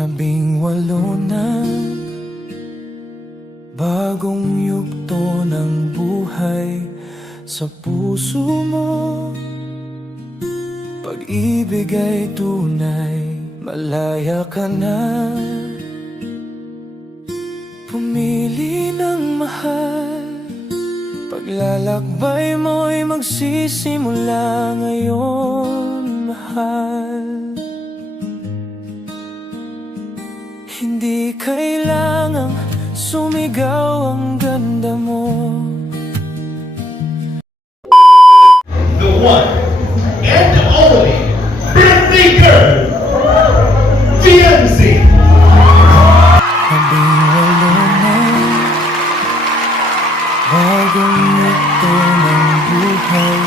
18 na, bagong yugto ng buhay sa puso mo. Pag-ibig ay tunay, malaya ka na. Pumili ng mahal, paglalakbay mo'y magsisimula ngayon, mahal. Hindi kailangang sumigaw, ang ganda mo. The one and only birthday girl, Fiancé. 18 na, bagong yugto ng buhay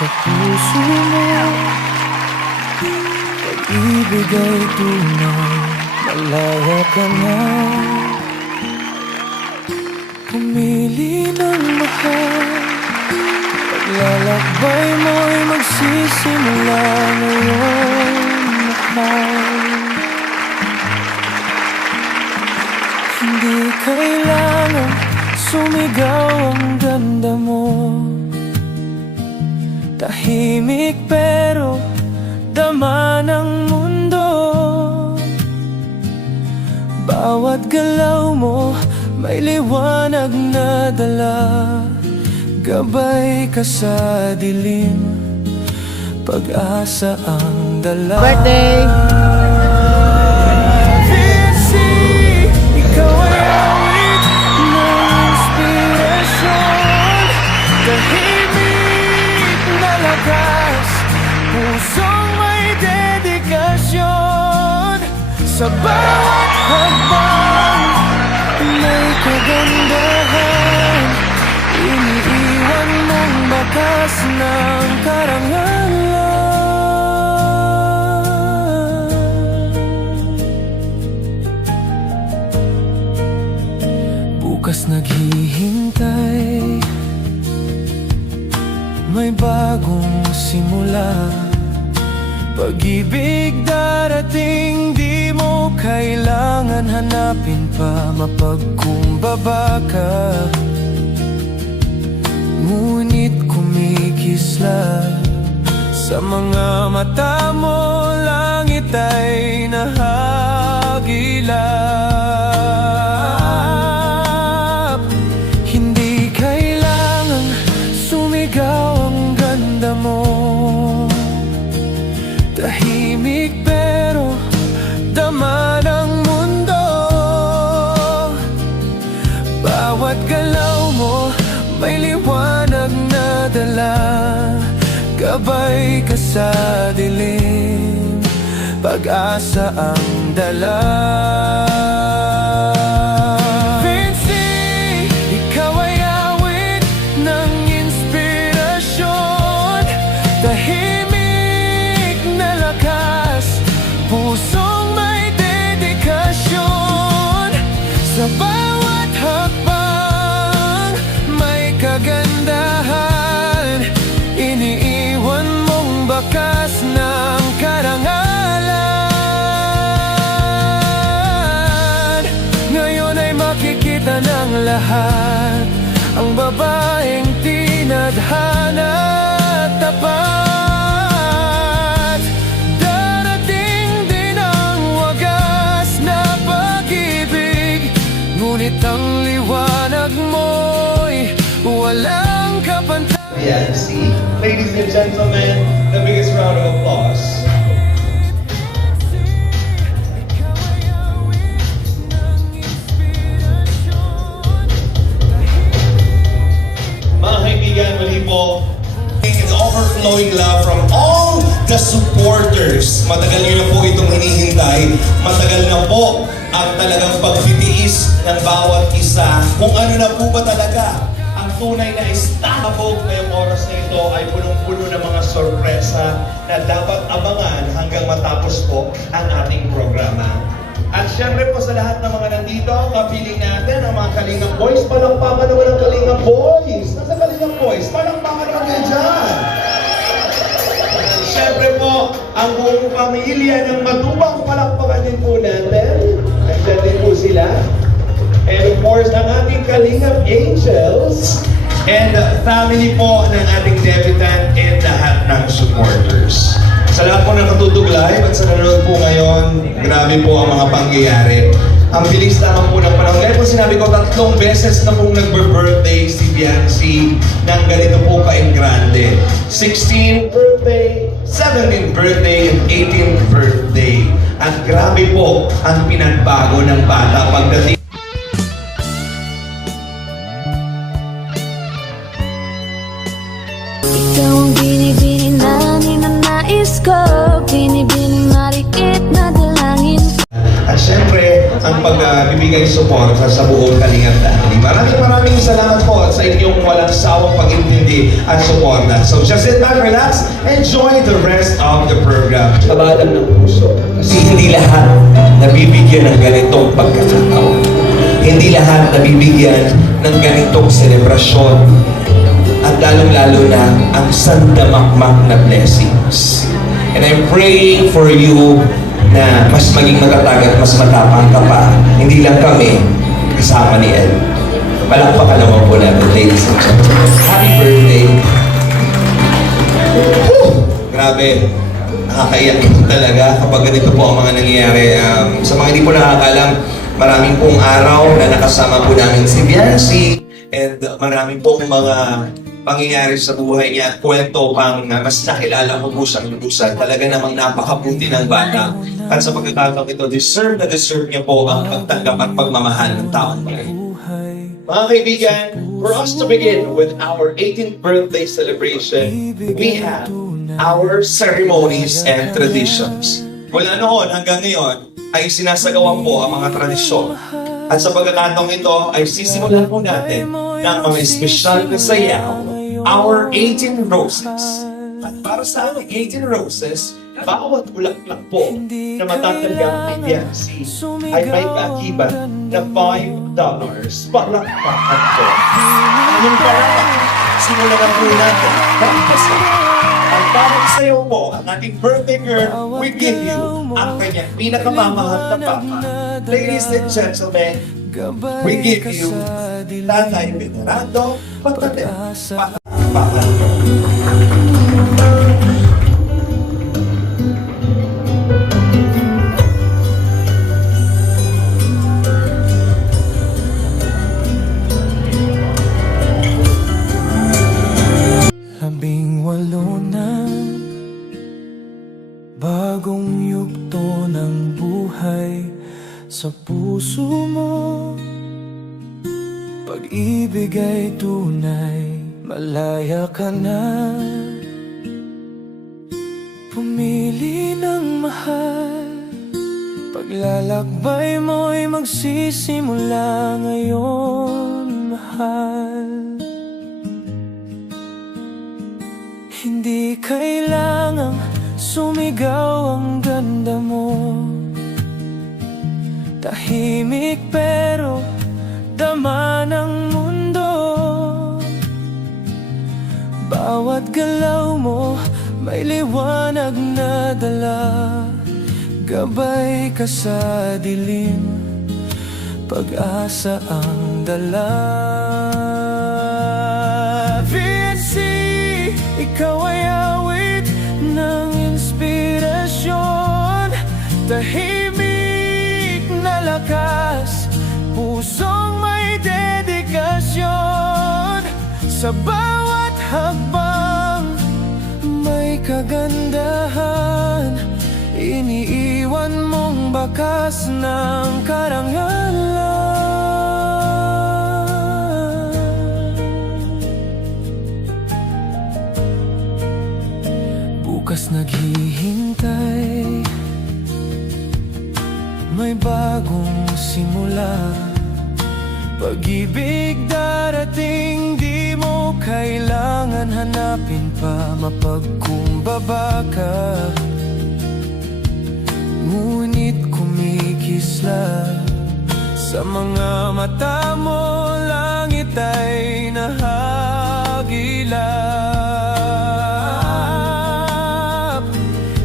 sa puso mo. Pag-ibig ay tunay, malaya ka na. Pumili ng mahal, paglalakbay mo'y magsisimula ngayon, mahal. Hindi kailangan sumigaw, ang ganda mo. Tahimik pero dama ng mundo. Bawat galaw mo may liwanag na dala. Gabay ka sa dilim, pag-asa ang dala. Birthday! Fiancé, ikaw ay awit ng inspirasyon. Tahimik na lakas, pusong may dedikasyon. Sa bawat hakbang may kagandahan, iniiwan mong bakas ng karangalan. Bukas naghihintay, may bagong simula. Pag-ibig darating, di mo kailangan hanapin pa, mapagkumbaba ka. Ngunit kumikisla sa mga mata mo, langit ay nahagilap. Hindi kailangang sumigaw, ang ganda mo. Tahimik pero dama ng mundo. Bawat galaw mo may liwanag na dala. Gabay ka sa dilim, pag-asa ang dala. Fiancé, ikaw ay awit ng inspirasyon. Tahimik na lakas, pusong may dedikasyon. Sa bawat hakbang may kagandahan, iniiwan mong bakas ng karangalan. Ngayon ay makikita ng lahat ang babaeng tinadhana at tapat. Darating din ang wagas na pag-ibig, ngunit ang liwanag mo'y walang kapantay. Fiancé. Ladies and gentlemen, the biggest round of applause. Mga kaibigan, muli po, it's overflowing love from all the supporters. Matagal nyo na po itong hinihintay. Matagal na po ang talagang pagtitiis ng bawat isa. Kung ano na po ba talaga ang tunay na istabog ngayong oras na ito ay punong-puno ng mga sorpresa na dapat abangan hanggang matapos po ang ating programa. At syempre po sa lahat ng mga nandito, kapiling natin ang mga Kalingap Boys. Palakpakan naman ang Kalingap Boys. Nasa Kalingap Boys? Palakpakan naman kayo dyan. Syempre po, ang buong pamilya ng Matubang. Palakpakan din po natin. Nandiyan din po sila. And of course, ang ating Kalingap Angels and family po ng ating debutant and lahat ng supporters. Sa lahat po ng natutog live at sa nanonood po ngayon, grabe po ang mga pangyayari. Ang bilis naman po ng panahon. Dahil po sinabi ko, 3 beses na pong nagbe-birthday si Biancy ng ganito po ka-grande. 16th birthday, 17th birthday, and 18th birthday. At grabe po ang pinagbago ng bata pagdating. Ikaw ang binibining namin na nais ko, binibining marikit na dalangin. At syempre, ang pagbibigay suporta sa buong Kalingap family. Maraming salamat po sa inyong walang sawang pag-intindi at suporta. So just sit back, relax, enjoy the rest of the program. Kabalang ng puso. Kasi hindi lahat nabibigyan ng ganitong pagkakataon. Hindi lahat nabibigyan ng ganitong selebrasyon. At lalong-lalo na ang sandamakmak na blessings. And I'm praying for you na mas maging matatag at mas matapang ka pa. Hindi lang kami kasama ni Ed. Palakpakan naman po natin, ladies and gentlemen. Happy birthday! Whew! Grabe, nakakaiyak po talaga kapag ganito po ang mga nangyayari. Sa mga hindi po nakakalam, maraming pong araw na nakasama po namin si Biancy and maraming pong mga pangyayari sa buhay niya at kwento pang mas nakilala ko po siyang lubusan. Talaga namang napakabuti ng bata. At sa pagkakataon ito, deserve niya po ang pagtanggap at pagmamahal ng taong bayan. Mga kaibigan, for us to begin with our 18th birthday celebration, we have our ceremonies and traditions. Mula noon hanggang ngayon ay sinasagawan po ang mga tradisyon. At sa pagkakataong ito ay sisimulan po natin ng mga espesyal na sayaw, our 18 roses. At para sa aming 18 roses, bawat bulaklak po na matatanggap ni Biancy ay may kaakibat na $5. Palakpakan po. Anong parang simulan na po natin. Basta ang bawat sayo po, ang ating birthday girl, we give you ang kanyang pinakamamahal na papa. Ladies and gentlemen, we give you Tatay Venerando Patate. Palakpakan po. Bagong yugto ng buhay sa puso mo. Pag-ibig ay tunay, malaya ka na. Pumili ng mahal, paglalakbay mo'y magsisimula ngayon, mahal. Hindi kailangang sumigaw ang ganda mo. Tahimik pero dama ng mundo. Bawat galaw mo may liwanag na dala. Gabay ka sa dilim, pag-asa ang dala. Vinci, ikaw ay awit ng inspirasyon, tahimik na lakas, pusong may dedikasyon. Sa bawat hakbang may kagandahan, iniiwan mong bakas ng karangalan. Bukas naghihintay, may bagong simula. Pag-ibig darating, di mo kailangan hanapin pa. Mapagkumbaba ka, ngunit kumikisla. Sa mga mata mo, langit ay nahagilap.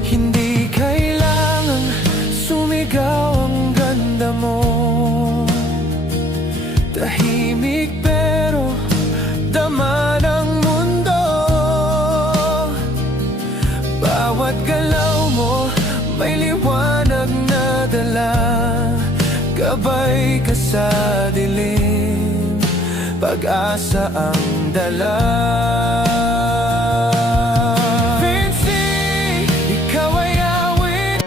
Hindi dala, gabay ka sa dilim, pag-asa ang dala. Vinci, ikaw ay awit.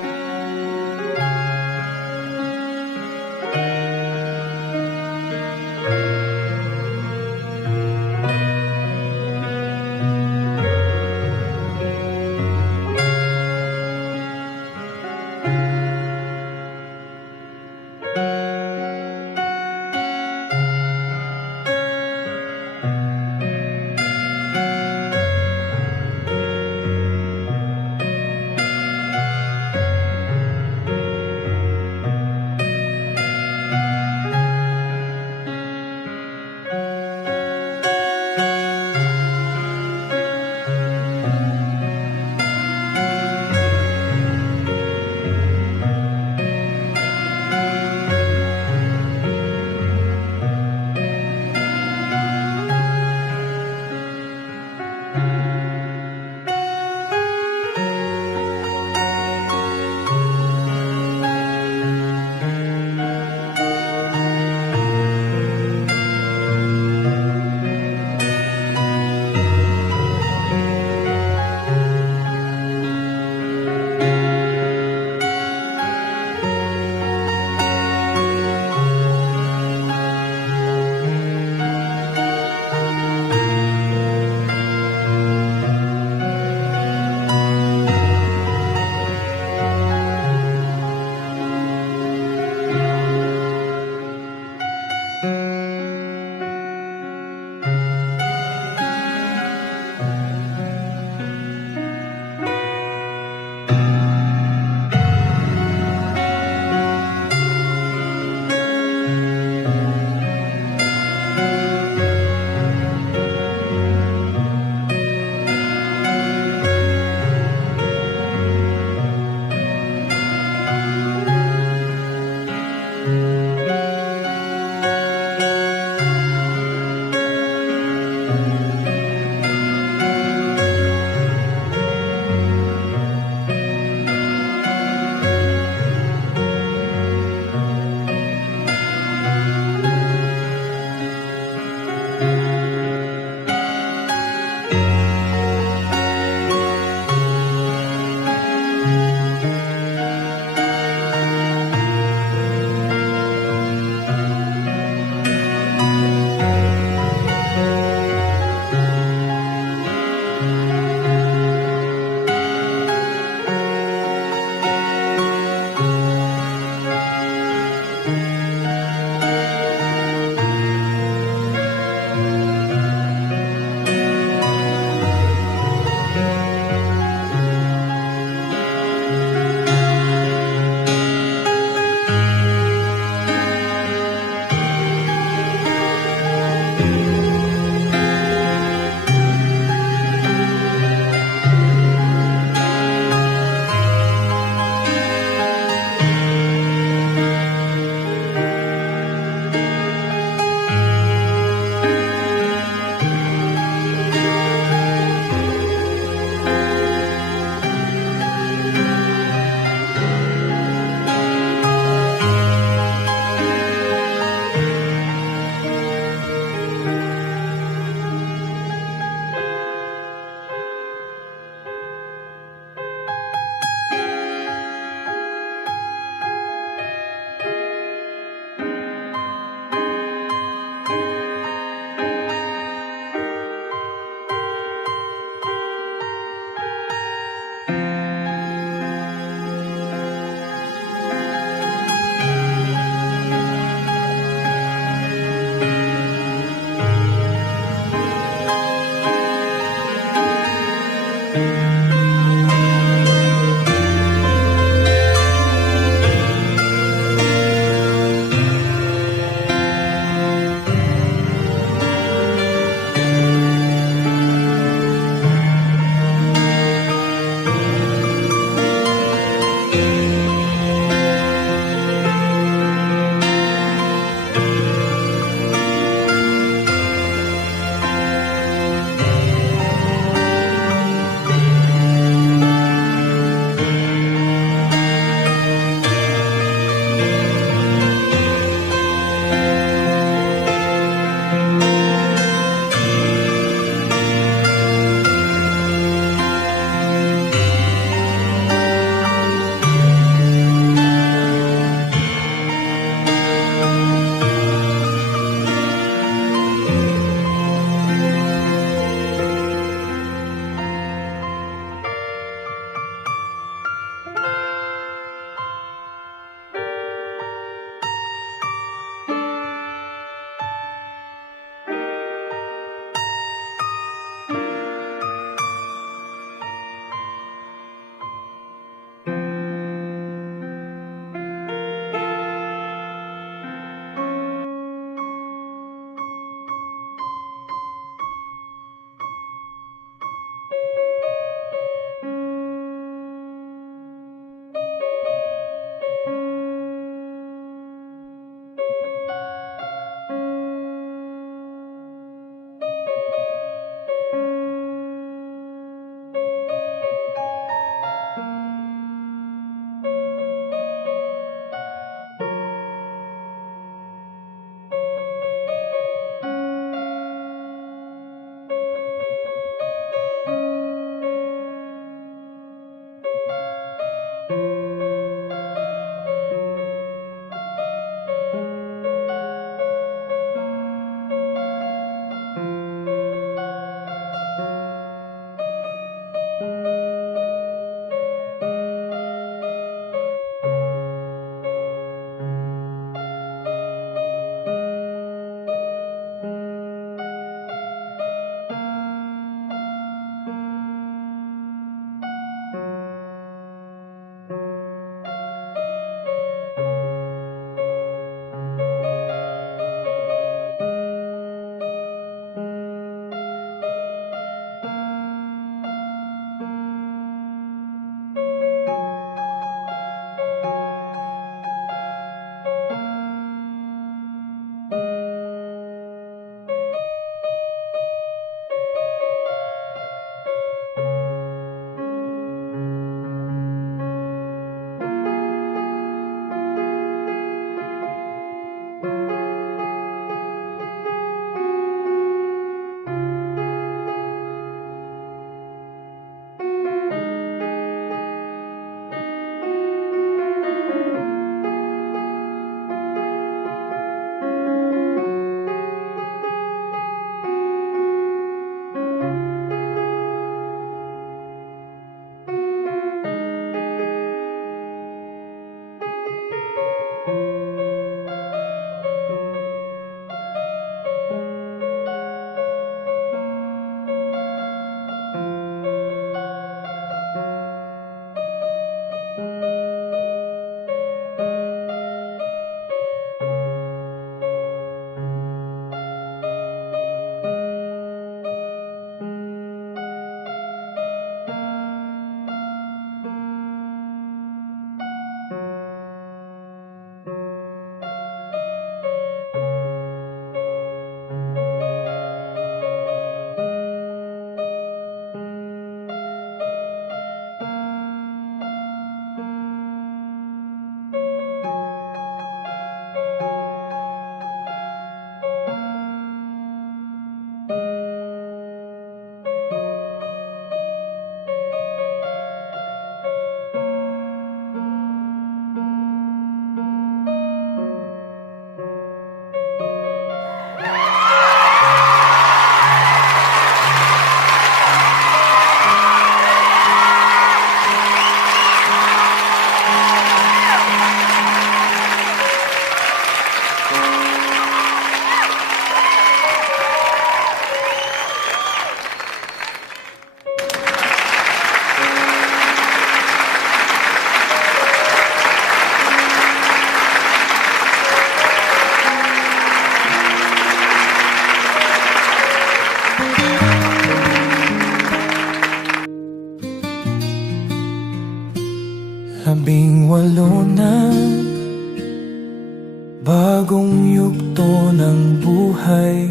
Bagong yugto ng buhay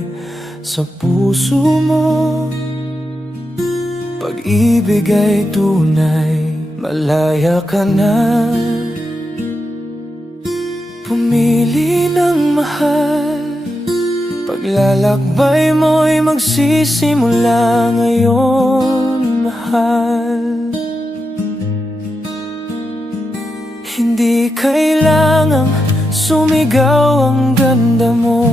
sa puso mo. Pag-ibig ay tunay, malaya ka na. Pumili ng mahal, paglalakbay mo'y magsisimula ngayon, mahal. Hindi kailangang sumigaw ang ganda mo.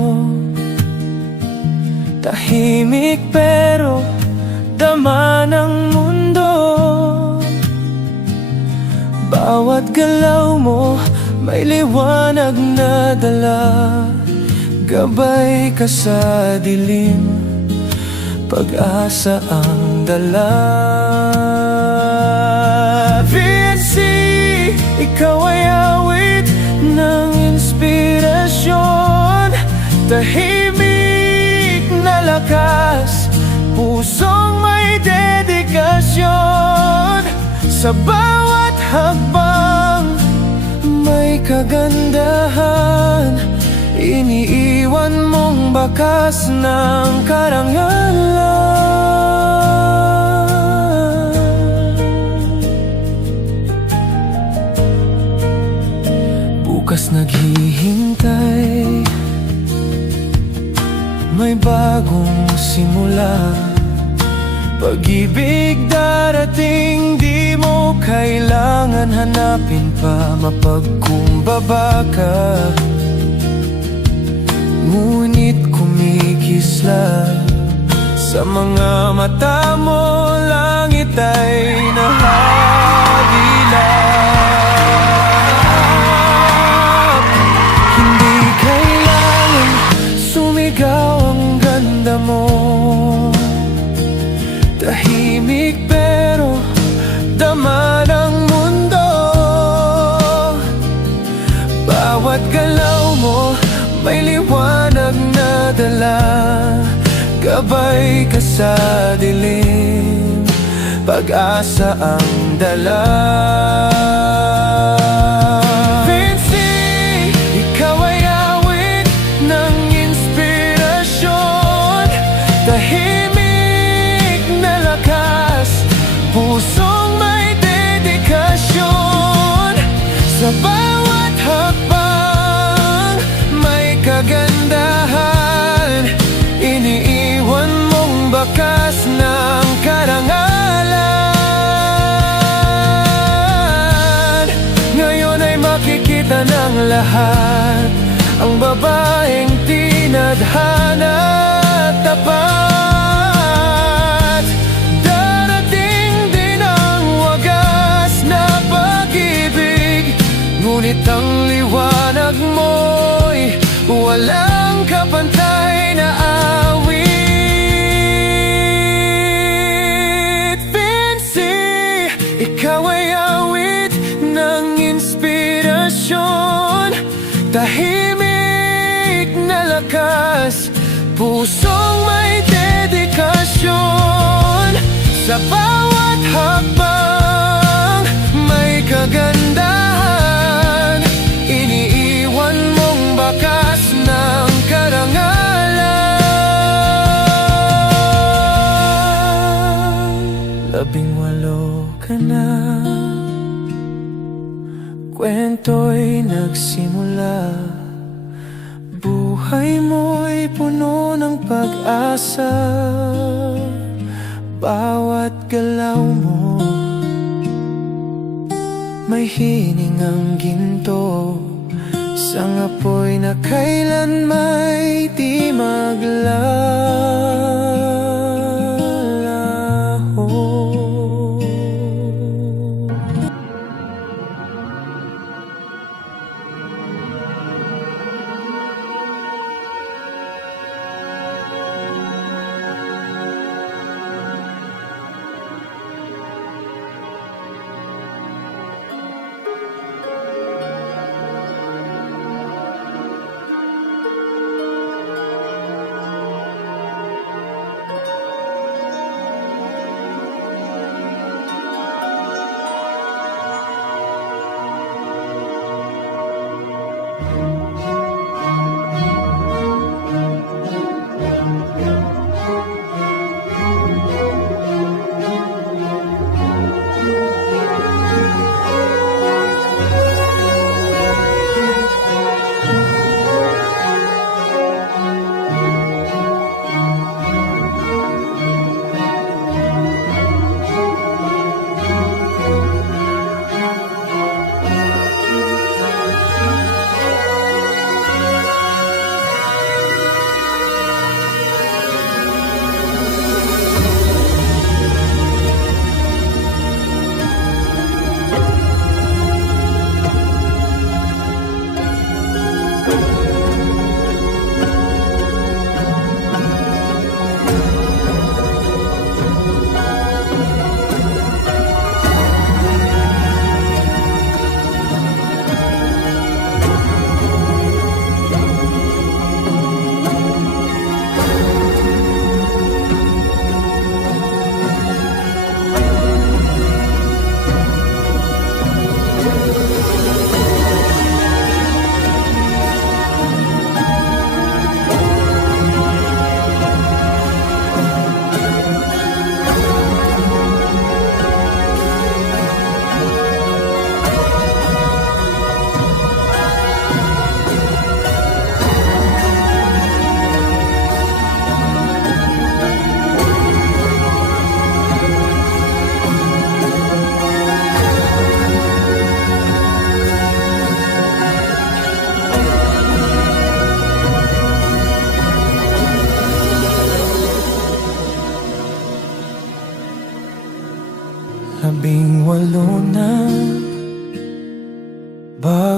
Tahimik pero dama ng mundo. Bawat galaw mo may liwanag na dala. Gabay ka sa dilim, pag-asa ang dala. VNC, ikaw ay awit ng inspirasyon. Tahimik na lakas, pusong may dedikasyon. Sa bawat hakbang may kagandahan, iniiwan mong bakas ng karangalan. Bukas naghihintay, may bagong simula. Pag-ibig darating, di mo kailangan hanapin pa. Mapagkumbaba ka, ngunit kumikisla. Sa mga mata mo, langit ay nahadilap. Hindi kailangan sumigaw ang ganda mo. Tahimik pero dama ng mundo. Bawat galaw mo may liwanag na dala. Gabay ka sa dilim, pag-asa ang dala. Vinci, ikaw ay awit ng inspirasyon. Tahimik na lakas, pusong may dedikasyon. Sa bawat hakbang may kagandahan, iniiwan mong bakas ng karangalan. Ngayon ay makikita ng lahat ang babaeng tinadhana at tapat. Darating din ang wagas na pag-ibig, ngunit ang liwanag mo'y walang kapantay na awit. Vinci, ikaw ay awit ng inspirasyon. Tahimik na lakas, pusong may dedikasyon. Sa bawat hakbang may kagandahan, iniiwan mong bakas ng karangalan. 18 ka na, kwento'y nagsimula. Buhay mo'y puno ng pag-asa. Bawat galaw mo may hiningang ginto. Isang apoy na kailan may di maglalaho.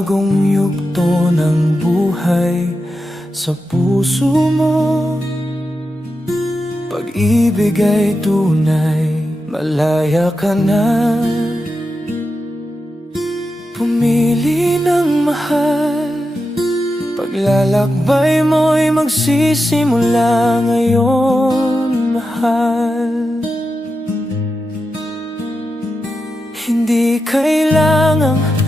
bagong yugto ng buhay sa puso mo. Pag-ibig ay tunay, malaya ka na. Pumili ng mahal, paglalakbay mo'y magsisimula ngayon, mahal. Hindi kailangang